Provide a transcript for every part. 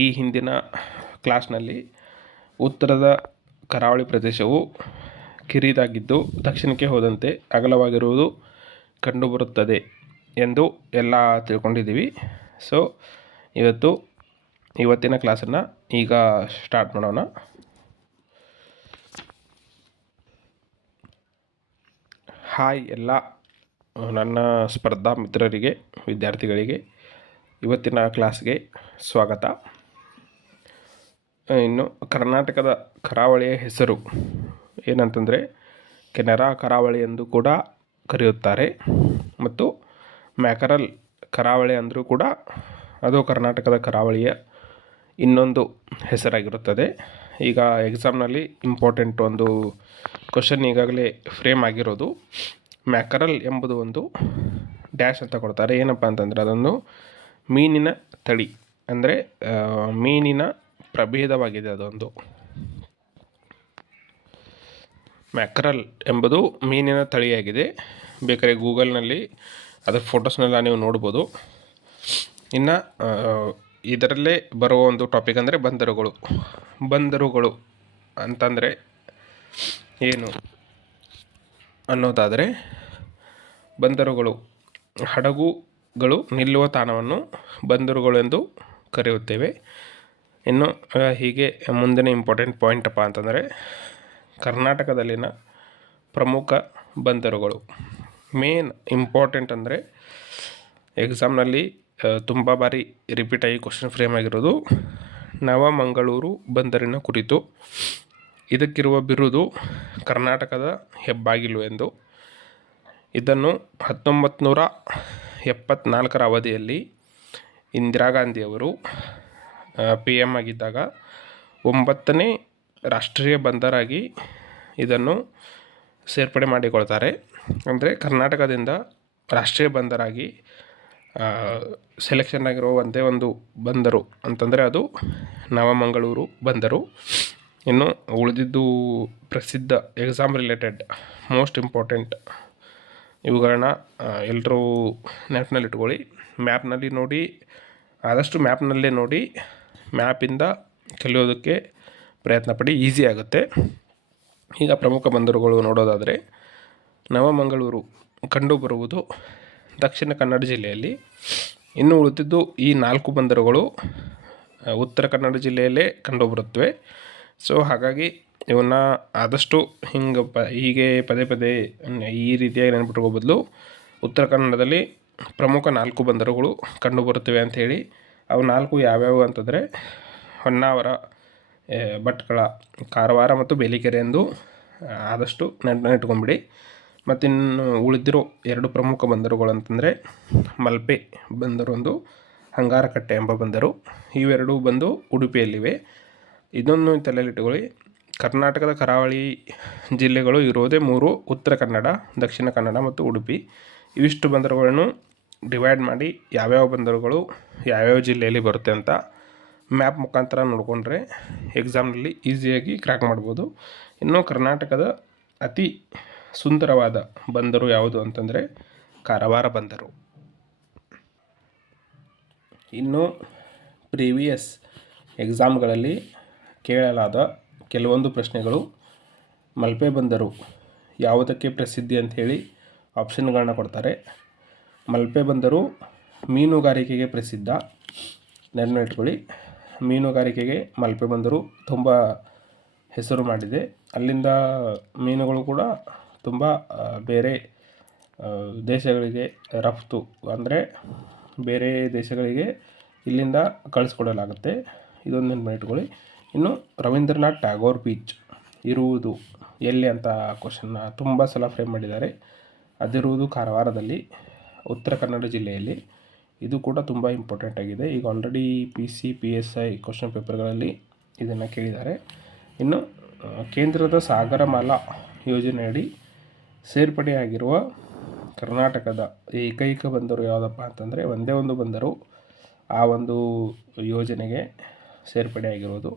ಈ ಹಿಂದಿನ ಕ್ಲಾಸ್ನಲ್ಲಿ ಉತ್ತರದ ಕರಾವಳಿ ಪ್ರದೇಶವು ಕಿರಿದಾಗಿದ್ದು ದಕ್ಷಿಣಕ್ಕೆ ಹೋದಂತೆ ಅಗಲವಾಗಿರುವುದು ಕಂಡುಬರುತ್ತದೆ ಎಂದು ಎಲ್ಲ ತಿಳ್ಕೊಂಡಿದ್ದೀವಿ. ಸೊ ಇವತ್ತಿನ ಕ್ಲಾಸನ್ನು ಈಗ ಸ್ಟಾರ್ಟ್ ಮಾಡೋಣ. ಹಾಯ್ ಎಲ್ಲ ನನ್ನ ಸ್ಪರ್ಧಾ ಮಿತ್ರರಿಗೆ, ವಿದ್ಯಾರ್ಥಿಗಳಿಗೆ ಇವತ್ತಿನ ಕ್ಲಾಸ್ಗೆ ಸ್ವಾಗತ. ಇನ್ನು ಕರ್ನಾಟಕದ ಕರಾವಳಿಯ ಹೆಸರು ಏನಂತಂದರೆ ಕೆನರಾ ಕರಾವಳಿ ಎಂದು ಕೂಡ ಕರೆಯುತ್ತಾರೆ ಮತ್ತು ಮ್ಯಾಕರಲ್ ಕರಾವಳಿ ಅಂದರೂ ಕೂಡ ಅದು ಕರ್ನಾಟಕದ ಕರಾವಳಿಯ ಇನ್ನೊಂದು ಹೆಸರಾಗಿರುತ್ತದೆ. ಈಗ ಎಕ್ಸಾಮ್ನಲ್ಲಿ ಇಂಪಾರ್ಟೆಂಟ್ ಒಂದು ಕ್ವಶನ್ ಈಗಾಗಲೇ ಫ್ರೇಮ್ ಆಗಿರೋದು. ಮ್ಯಾಕರಲ್ ಎಂಬುದು ಒಂದು ಡ್ಯಾಶ್ ಅಂತ ಕೊಡ್ತಾರೆ. ಏನಪ್ಪ ಅಂತಂದರೆ ಅದೊಂದು ಮೀನಿನ ತಳಿ, ಅಂದರೆ ಮೀನಿನ ಪ್ರಭೇದವಾಗಿದೆ. ಅದೊಂದು ಮ್ಯಾಕರಲ್ ಎಂಬುದು ಮೀನಿನ ತಳಿಯಾಗಿದೆ. ಬೇಕಾದ್ರೆ ಗೂಗಲ್ನಲ್ಲಿ ಅದರ ಫೋಟೋಸ್ನೆಲ್ಲ ನೀವು ನೋಡ್ಬೋದು. ಇನ್ನು ಇದರಲ್ಲೇ ಬರುವ ಒಂದು ಟಾಪಿಕ್ ಅಂದರೆ ಬಂದರುಗಳು ಅಂತಂದರೆ ಏನು ಅನ್ನೋದಾದರೆ, ಬಂದರುಗಳು ಹಡಗುಗಳು ನಿಲ್ಲುವ ತಾಣವನ್ನು ಬಂದರುಗಳು ಎಂದು ಕರೆಯುತ್ತೇವೆ. ಇನ್ನು ಹೀಗೆ ಮುಂದಿನ ಇಂಪಾರ್ಟೆಂಟ್ ಪಾಯಿಂಟಪ್ಪ ಅಂತಂದರೆ ಕರ್ನಾಟಕದಲ್ಲಿನ ಪ್ರಮುಖ ಬಂದರುಗಳು. ಮೇನ್ ಇಂಪಾರ್ಟೆಂಟ್ ಅಂದರೆ ಎಕ್ಸಾಮ್ನಲ್ಲಿ ತುಂಬ ಬಾರಿ ರಿಪೀಟ್ ಆಗಿ ಕ್ವಶನ್ ಫ್ರೇಮ್ ಆಗಿರೋದು ನವಮಂಗಳೂರು ಬಂದರಿನ ಕುರಿತು. ಇದಕ್ಕಿರುವ ಬಿರುದು ಕರ್ನಾಟಕದ ಹೆಬ್ಬಾಗಿಲು ಎಂದು. ಇದನ್ನು 1974 ಅವಧಿಯಲ್ಲಿ ಇಂದಿರಾ ಗಾಂಧಿಯವರು PM ಆಗಿದ್ದಾಗ 9ನೇ ರಾಷ್ಟ್ರೀಯ ಬಂದರಾಗಿ ಇದನ್ನು ಸೇರ್ಪಡೆ ಮಾಡಿಕೊಳ್ತಾರೆ. ಅಂದರೆ ಕರ್ನಾಟಕದಿಂದ ರಾಷ್ಟ್ರೀಯ ಬಂದರಾಗಿ ಸೆಲೆಕ್ಷನ್ ಆಗಿರೋ ಒಂದೇ ಒಂದು ಬಂದರು ಅಂತಂದರೆ ಅದು ನವಮಂಗಳೂರು ಬಂದರು. ಇನ್ನು ಉಳಿದಿದ್ದು ಪ್ರಸಿದ್ಧ ಎಕ್ಸಾಮ್ ರಿಲೇಟೆಡ್ ಮೋಸ್ಟ್ ಇಂಪಾರ್ಟೆಂಟ್ ಇವುಗಳನ್ನ ಎಲ್ಲರೂ ನೆನಪಿನಲ್ಲಿ ಇಟ್ಕೊಳ್ಳಿ. ಮ್ಯಾಪ್ನಲ್ಲಿ ನೋಡಿ, ಆದಷ್ಟು ಮ್ಯಾಪ್ನಲ್ಲೇ ನೋಡಿ, ಮ್ಯಾಪಿಂದ ಕಲಿಯೋದಕ್ಕೆ ಪ್ರಯತ್ನಪಡಿ, ಈಸಿ ಆಗುತ್ತೆ. ಈಗ ಪ್ರಮುಖ ಬಂದರುಗಳು ನೋಡೋದಾದರೆ ನವಮಂಗಳೂರು ಕಂಡುಬರುವುದು ದಕ್ಷಿಣ ಕನ್ನಡ ಜಿಲ್ಲೆಯಲ್ಲಿ. ಇನ್ನು ಉಳಿದಿದ್ದು ಈ 4 ಬಂದರುಗಳು ಉತ್ತರ ಕನ್ನಡ ಜಿಲ್ಲೆಯಲ್ಲೇ ಕಂಡುಬರುತ್ತವೆ. ಸೊ ಹಾಗಾಗಿ ಇವನ್ನ ಆದಷ್ಟು ಹೀಗೆ ಪದೇ ಪದೇ ಈ ರೀತಿಯಾಗಿ ನೆನಪಿಟ್ಕೋ ಬದಲು ಉತ್ತರ ಕನ್ನಡದಲ್ಲಿ ಪ್ರಮುಖ 4 ಬಂದರುಗಳು ಕಂಡುಬರುತ್ತವೆ ಅಂಥೇಳಿ. ಅವು 4 ಯಾವ್ಯಾವು ಅಂತಂದರೆ ಹೊನ್ನಾವರ, ಭಟ್ಕಳ, ಕಾರವಾರ ಮತ್ತು ಬೇಲಿಕೆರೆ ಎಂದು ಆದಷ್ಟು ನೆನಪಿಟ್ಕೊಂಬಿಡಿ. ಮತ್ತು ಇನ್ನು ಉಳಿದಿರೋ 2 ಪ್ರಮುಖ ಬಂದರುಗಳು ಅಂತಂದರೆ ಮಲ್ಪೆ ಬಂದರು ಒಂದು, ಹಂಗಾರಕಟ್ಟೆ ಎಂಬ ಬಂದರು. ಇವೆರಡೂ ಬಂದು ಉಡುಪಿಯಲ್ಲಿವೆ. ಇದನ್ನು ತಲೆಯಲ್ಲಿಟ್ಟುಕೊಳ್ಳಿ. ಕರ್ನಾಟಕದ ಕರಾವಳಿ ಜಿಲ್ಲೆಗಳು ಇರೋದೇ 3: ಉತ್ತರ ಕನ್ನಡ, ದಕ್ಷಿಣ ಕನ್ನಡ ಮತ್ತು ಉಡುಪಿ. ಇವಿಷ್ಟು ಬಂದರುಗಳನ್ನು ಡಿವೈಡ್ ಮಾಡಿ ಯಾವ್ಯಾವ ಬಂದರುಗಳು ಯಾವ್ಯಾವ ಜಿಲ್ಲೆಯಲ್ಲಿ ಬರುತ್ತೆ ಅಂತ ಮ್ಯಾಪ್ ಮುಖಾಂತರ ನೋಡಿಕೊಂಡ್ರೆ ಎಕ್ಸಾಮ್ನಲ್ಲಿ ಈಸಿಯಾಗಿ ಕ್ರ್ಯಾಕ್ ಮಾಡ್ಬೋದು. ಇನ್ನು ಕರ್ನಾಟಕದ ಅತಿ ಸುಂದರವಾದ ಬಂದರು ಯಾವುದು ಅಂತಂದರೆ ಕಾರವಾರ ಬಂದರು. ಇನ್ನು ಪ್ರೀವಿಯಸ್ ಎಕ್ಸಾಮ್ಗಳಲ್ಲಿ ಕೇಳಲಾದ ಕೆಲವೊಂದು ಪ್ರಶ್ನೆಗಳು, ಮಲ್ಪೆ ಬಂದರು ಯಾವುದಕ್ಕೆ ಪ್ರಸಿದ್ಧಿ ಅಂಥೇಳಿ ಆಪ್ಷನ್ಗಳನ್ನ ಕೊಡ್ತಾರೆ. ಮಲ್ಪೆ ಬಂದರು ಮೀನುಗಾರಿಕೆಗೆ ಪ್ರಸಿದ್ಧ. ನೆನಪಿಟ್ಕೊಳ್ಳಿ, ಮೀನುಗಾರಿಕೆಗೆ ಮಲ್ಪೆ ಬಂದರು ತುಂಬ ಹೆಸರು ಮಾಡಿದೆ. ಅಲ್ಲಿಂದ ಮೀನುಗಳು ಕೂಡ ತುಂಬ ಬೇರೆ ದೇಶಗಳಿಗೆ ರಫ್ತು, ಅಂದರೆ ಬೇರೆ ದೇಶಗಳಿಗೆ ಇಲ್ಲಿಂದ ಕಳಿಸ್ಕೊಡಲಾಗುತ್ತೆ. ಇದೊಂದು ನೆನಪಿಟ್ಕೊಳ್ಳಿ. ಇನ್ನು ರವೀಂದ್ರನಾಥ್ ಟ್ಯಾಗೋರ್ ಬೀಚ್ ಇರುವುದು ಎಲ್ಲಿ ಅಂತ ಕ್ವಶನ್ನ ತುಂಬ ಸಲ ಫ್ರೇಮ್ ಮಾಡಿದ್ದಾರೆ. ಅದಿರುವುದು ಕಾರವಾರದಲ್ಲಿ, ಉತ್ತರ ಕನ್ನಡ ಜಿಲ್ಲೆಯಲ್ಲಿ. ಇದು ಕೂಡ ತುಂಬ ಇಂಪಾರ್ಟೆಂಟ್ ಆಗಿದೆ. ಈಗ ಆಲ್ರೆಡಿ PC, PSI ಕ್ವಶನ್ ಪೇಪರ್ಗಳಲ್ಲಿ ಇದನ್ನು ಕೇಳಿದ್ದಾರೆ. ಇನ್ನು ಕೇಂದ್ರದ ಸಾಗರಮಾಲಾ ಯೋಜನೆಯಡಿ ಸೇರ್ಪಡೆಯಾಗಿರುವ ಕರ್ನಾಟಕದ ಏಕೈಕ ಬಂದರು ಯಾವುದಪ್ಪ ಅಂತಂದರೆ ಒಂದೇ ಒಂದು ಬಂದರು ಆ ಒಂದು ಯೋಜನೆಗೆ ಸೇರ್ಪಡೆಯಾಗಿರೋದು,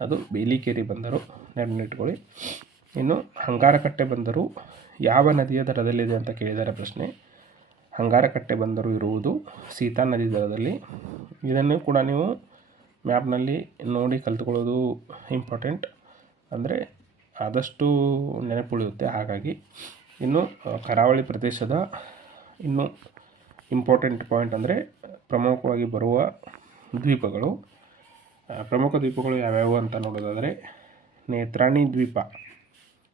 ಅದು ಬೇಲಿಕೇರಿ ಬಂದರು. ನೆನಪಿಟ್ಕೊಳ್ಳಿ. ಇನ್ನು ಹಂಗಾರಕಟ್ಟೆ ಬಂದರು ಯಾವ ನದಿಯ ದಡದಲ್ಲಿದೆ ಅಂತ ಕೇಳಿದ್ದಾರೆ ಪ್ರಶ್ನೆ. ಹಂಗಾರಕಟ್ಟೆ ಬಂದರು ಇರುವುದು ಸೀತಾ ನದಿ ದಡದಲ್ಲಿ. ಇದನ್ನು ಕೂಡ ನೀವು ಮ್ಯಾಪ್ನಲ್ಲಿ ನೋಡಿ ಕಲಿತ್ಕೊಳ್ಳೋದು ಇಂಪಾರ್ಟೆಂಟ್, ಅಂದರೆ ಆದಷ್ಟು ನೆನಪುಳಿಯುತ್ತೆ. ಹಾಗಾಗಿ ಇನ್ನು ಕರಾವಳಿ ಪ್ರದೇಶದ ಇನ್ನು ಇಂಪಾರ್ಟೆಂಟ್ ಪಾಯಿಂಟ್ ಅಂದರೆ ಪ್ರಮುಖವಾಗಿ ಬರುವ ದ್ವೀಪಗಳು. ಪ್ರಮುಖ ದ್ವೀಪಗಳು ಯಾವ್ಯಾವು ಅಂತ ನೋಡೋದಾದರೆ, ನೇತ್ರಾಣಿ ದ್ವೀಪ.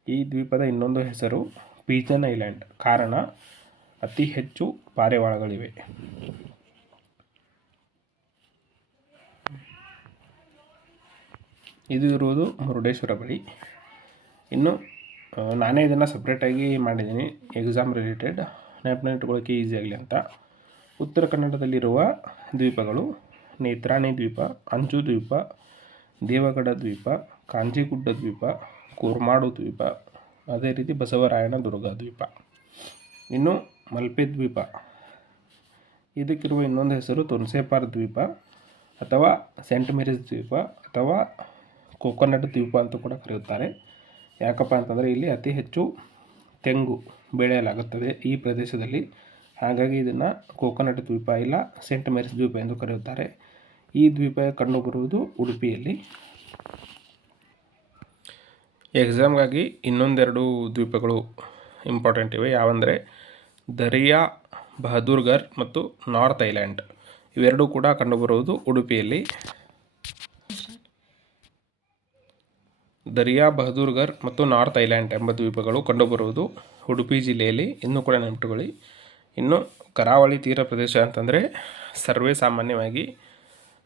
ಈ ದ್ವೀಪದ ಇನ್ನೊಂದು ಹೆಸರು ಪೀಜನ್ ಐಲ್ಯಾಂಡ್, ಕಾರಣ ಅತಿ ಹೆಚ್ಚು ಪಾರಿವಾಳಗಳಿವೆ. ಇದು ಇರುವುದು ಮುರುಡೇಶ್ವರ ಬಳಿ. ಇನ್ನು ನಾನೇ ಇದನ್ನು ಸಪ್ರೇಟಾಗಿ ಮಾಡಿದ್ದೀನಿ, ಎಕ್ಸಾಮ್ ರಿಲೇಟೆಡ್, ನೆನಪಿನ ಇಟ್ಕೊಳ್ಳೋಕ್ಕೆ ಈಸಿ ಆಗಲಿ ಅಂತ. ಉತ್ತರ ಕನ್ನಡದಲ್ಲಿರುವ ದ್ವೀಪಗಳು ನೇತ್ರಾಣಿ ದ್ವೀಪ, ಅಂಜು ದ್ವೀಪ, ದೇವಗಡ ದ್ವೀಪ, ಕಾಂಜಿಗುಡ್ಡ ದ್ವೀಪ, ಕೂರ್ಮಾಡು ದ್ವೀಪ, ಅದೇ ರೀತಿ ಬಸವರಾಯನ ದುರ್ಗ ದ್ವೀಪ. ಇನ್ನು ಮಲ್ಪೆ ದ್ವೀಪ, ಇದಕ್ಕಿರುವ ಇನ್ನೊಂದು ಹೆಸರು ತುನ್ಸೇಪಾರ್ ದ್ವೀಪ ಅಥವಾ ಸೆಂಟ್ ಮೇರಿಸ್ ದ್ವೀಪ ಅಥವಾ ಕೋಕೋನಟ್ ದ್ವೀಪ ಅಂತ ಕೂಡ ಕರೆಯುತ್ತಾರೆ. ಯಾಕಪ್ಪ ಅಂತಂದರೆ ಇಲ್ಲಿ ಅತಿ ಹೆಚ್ಚು ತೆಂಗು ಬೆಳೆಯಲಾಗುತ್ತದೆ ಈ ಪ್ರದೇಶದಲ್ಲಿ, ಹಾಗಾಗಿ ಇದನ್ನು ಕೋಕೋನಟ್ ದ್ವೀಪ ಇಲ್ಲ ಸೆಂಟ್ ಮೇರಿಸ್ ದ್ವೀಪ ಎಂದು ಕರೆಯುತ್ತಾರೆ. ಈ ದ್ವೀಪ ಕಂಡುಬರುವುದು ಉಡುಪಿಯಲ್ಲಿ. ಎಕ್ಸಾಮ್ಗಾಗಿ ಇನ್ನೊಂದೆರಡು ದ್ವೀಪಗಳು ಇಂಪಾರ್ಟೆಂಟ್ ಇವೆ. ಯಾವಂದರೆ ದರಿಯಾ ಬಹದ್ದೂರ್ಗರ್ ಮತ್ತು ನಾರ್ತ್ ಐಲ್ಯಾಂಡ್. ಇವೆರಡೂ ಕೂಡ ಕಂಡುಬರುವುದು ಉಡುಪಿಯಲ್ಲಿ. ದರಿಯಾ ಬಹದ್ದೂರ್ಗರ್ ಮತ್ತು ನಾರ್ತ್ ಐಲ್ಯಾಂಡ್ ಎಂಬ ದ್ವೀಪಗಳು ಕಂಡುಬರುವುದು ಉಡುಪಿ ಜಿಲ್ಲೆಯಲ್ಲಿ. ಇನ್ನೂ ಕೂಡ ನೆನಪಿಟ್ಕೊಳ್ಳಿ. ಇನ್ನು ಕರಾವಳಿ ತೀರ ಪ್ರದೇಶ ಅಂತಂದರೆ ಸರ್ವೇ ಸಾಮಾನ್ಯವಾಗಿ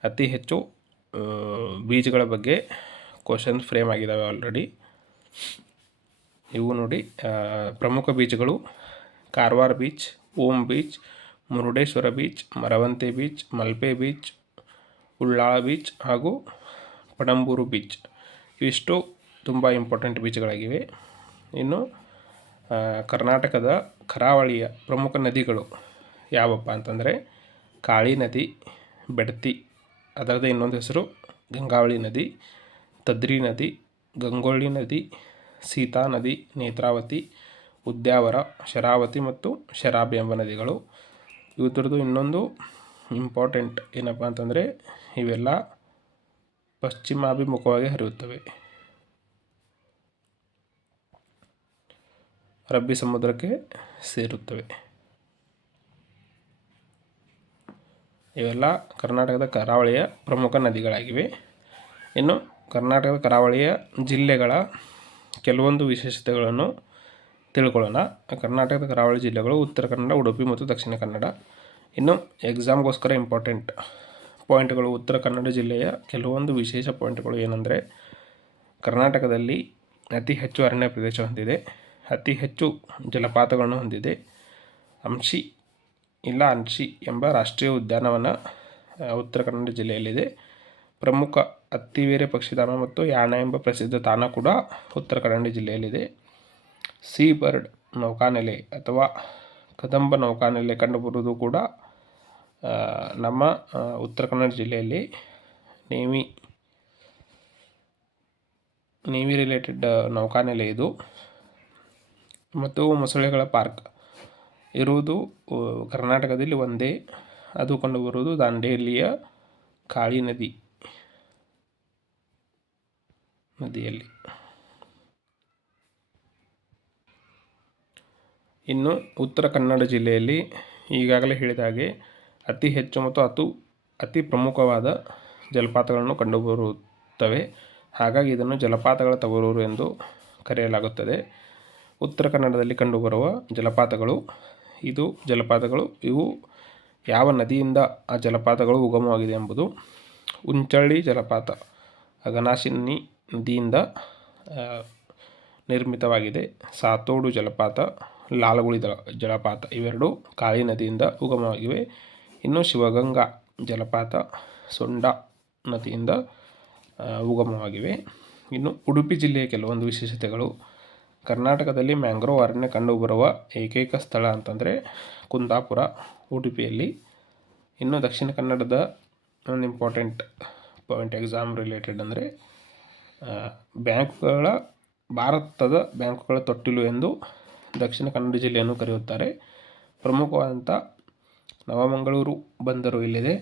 ಅತಿ ಹೆಚ್ಚು ಬೀಚ್ಗಳ ಬಗ್ಗೆ ಕ್ವಶನ್ ಫ್ರೇಮ್ ಆಗಿದ್ದಾವೆ ಆಲ್ರೆಡಿ. ಇವು ನೋಡಿ, ಪ್ರಮುಖ ಬೀಚ್ಗಳು Karwar beach, Om beach, Murudeshwar beach, Maravanthe beach, Malpe beach, Ullal beach ಹಾಗೂ ಪಣಂಬೂರು ಬೀಚ್. ಇವಿಷ್ಟು ತುಂಬ ಇಂಪಾರ್ಟೆಂಟ್ ಬೀಚ್ಗಳಾಗಿವೆ. ಇನ್ನು ಕರ್ನಾಟಕದ ಕರಾವಳಿಯ ಪ್ರಮುಖ ನದಿಗಳು ಯಾವಪ್ಪ ಅಂತಂದರೆ ಕಾಳಿ ನದಿ, ಬೆಡ್ತಿ, ಅದರದೇ ಇನ್ನೊಂದು ಹೆಸರು ಗಂಗಾವಳಿ ನದಿ, ತದ್ರಿ ನದಿ, ಗಂಗೊಳ್ಳಿ ನದಿ, ಸೀತಾ ನದಿ, ನೇತ್ರಾವತಿ, ಉದ್ಯಾವರ, ಶರಾವತಿ ಮತ್ತು ಶರಾಬಿ ಎಂಬ ನದಿಗಳು. ಇವತ್ತರದ್ದು ಇನ್ನೊಂದು ಇಂಪಾರ್ಟೆಂಟ್ ಏನಪ್ಪ ಅಂತಂದರೆ ಇವೆಲ್ಲ ಪಶ್ಚಿಮಾಭಿಮುಖವಾಗಿ ಹರಿಯುತ್ತವೆ, ಅರಬ್ಬಿ ಸಮುದ್ರಕ್ಕೆ ಸೇರುತ್ತವೆ. ಇವೆಲ್ಲ ಕರ್ನಾಟಕದ ಕರಾವಳಿಯ ಪ್ರಮುಖ ನದಿಗಳಾಗಿವೆ. ಇನ್ನು ಕರ್ನಾಟಕದ ಕರಾವಳಿಯ ಜಿಲ್ಲೆಗಳ ಕೆಲವೊಂದು ವಿಶೇಷತೆಗಳನ್ನು ತಿಳ್ಕೊಳ್ಳೋಣ. ಕರ್ನಾಟಕದ ಕರಾವಳಿ ಜಿಲ್ಲೆಗಳು ಉತ್ತರ ಕನ್ನಡ, ಉಡುಪಿ ಮತ್ತು ದಕ್ಷಿಣ ಕನ್ನಡ. ಇನ್ನು ಎಕ್ಸಾಮ್ಗೋಸ್ಕರ ಇಂಪಾರ್ಟೆಂಟ್ ಪಾಯಿಂಟ್ಗಳು, ಉತ್ತರ ಕನ್ನಡ ಜಿಲ್ಲೆಯ ಕೆಲವೊಂದು ವಿಶೇಷ ಪಾಯಿಂಟ್ಗಳು ಏನಂದರೆ, ಕರ್ನಾಟಕದಲ್ಲಿ ಅತಿ ಹೆಚ್ಚು ಅರಣ್ಯ ಪ್ರದೇಶ ಹೊಂದಿದೆ, ಅತಿ ಹೆಚ್ಚು ಜಲಪಾತಗಳನ್ನು ಹೊಂದಿದೆ. ಅಂಶಿ ಎಂಬ ರಾಷ್ಟ್ರೀಯ ಉದ್ಯಾನವನ ಉತ್ತರ ಕನ್ನಡ ಜಿಲ್ಲೆಯಲ್ಲಿದೆ. ಪ್ರಮುಖ ಅತ್ತಿವೇರೆ ಪಕ್ಷಿಧಾಮ ಮತ್ತು ಯಾಣ ಎಂಬ ಪ್ರಸಿದ್ಧ ತಾಣ ಕೂಡ ಉತ್ತರ ಕನ್ನಡ ಜಿಲ್ಲೆಯಲ್ಲಿದೆ. ಸೀ ಬರ್ಡ್ ನೌಕಾನೆಲೆ ಅಥವಾ ಕದಂಬ ನೌಕಾನೆಲೆ ಕಂಡುಬರುವುದು ಕೂಡ ನಮ್ಮ ಉತ್ತರ ಕನ್ನಡ ಜಿಲ್ಲೆಯಲ್ಲಿ. ನೇವಿ ರಿಲೇಟೆಡ್ ನೌಕಾನೆಲೆ ಇದು. ಮತ್ತು ಮೊಸಳೆಗಳ ಪಾರ್ಕ್ ಇರುವುದು ಕರ್ನಾಟಕದಲ್ಲಿ ಒಂದೇ, ಅದು ಕಂಡುಬರುವುದು ದಾಂಡೇಲಿಯ ಕಾಳಿ ನದಿಯಲ್ಲಿ. ಇನ್ನು ಉತ್ತರ ಕನ್ನಡ ಜಿಲ್ಲೆಯಲ್ಲಿ ಈಗಾಗಲೇ ಹೇಳಿದ ಹಾಗೆ ಅತಿ ಹೆಚ್ಚು ಮತ್ತು ಅತಿ ಪ್ರಮುಖವಾದ ಜಲಪಾತಗಳನ್ನು ಕಂಡುಬರುತ್ತವೆ. ಹಾಗಾಗಿ ಇದನ್ನು ಜಲಪಾತಗಳ ತವರೂರು ಎಂದು ಕರೆಯಲಾಗುತ್ತದೆ. ಉತ್ತರ ಕನ್ನಡದಲ್ಲಿ ಕಂಡುಬರುವ ಜಲಪಾತಗಳು ಇವು ಯಾವ ನದಿಯಿಂದ ಆ ಜಲಪಾತಗಳು ಉಗಮವಾಗಿದೆ ಎಂಬುದು: ಉಂಚಳ್ಳಿ ಜಲಪಾತ ಅಘನಾಶಿನಿ ನದಿಯಿಂದ ನಿರ್ಮಿತವಾಗಿದೆ. ಸಾತೋಡು ಜಲಪಾತ, ಲಾಲ್ಗುಳಿ ಜಲಪಾತ ಇವೆರಡು ಕಾಳಿ ನದಿಯಿಂದ ಉಗಮವಾಗಿವೆ. ಇನ್ನು ಶಿವಗಂಗಾ ಜಲಪಾತ ಸೊಂಡ ನದಿಯಿಂದ ಉಗಮವಾಗಿವೆ. ಇನ್ನು ಉಡುಪಿ ಜಿಲ್ಲೆಯ ಕೆಲವೊಂದು ವಿಶೇಷತೆಗಳು: ಕರ್ನಾಟಕದಲ್ಲಿ ಮ್ಯಾಂಗ್ರೋವ್ ಅರಣ್ಯ ಕಂಡುಬರುವ ಏಕೈಕ ಸ್ಥಳ ಅಂತಂದರೆ ಕುಂದಾಪುರ, ಉಡುಪಿಯಲ್ಲಿ. ಇನ್ನು ದಕ್ಷಿಣ ಕನ್ನಡದ ಒಂದು ಇಂಪಾರ್ಟೆಂಟ್ ಪಾಯಿಂಟ್ ಎಕ್ಸಾಮ್ ರಿಲೇಟೆಡ್ ಅಂದರೆ, ಭಾರತದ ಬ್ಯಾಂಕುಗಳ ತೊಟ್ಟಿಲು ಎಂದು ದಕ್ಷಿಣ ಕನ್ನಡ ಜಿಲ್ಲೆಯನ್ನು ಕರೆಯುತ್ತಾರೆ. ಪ್ರಮುಖವಾದಂಥ ನವಮಂಗಳೂರು ಬಂದರು ಇಲ್ಲಿದೆ.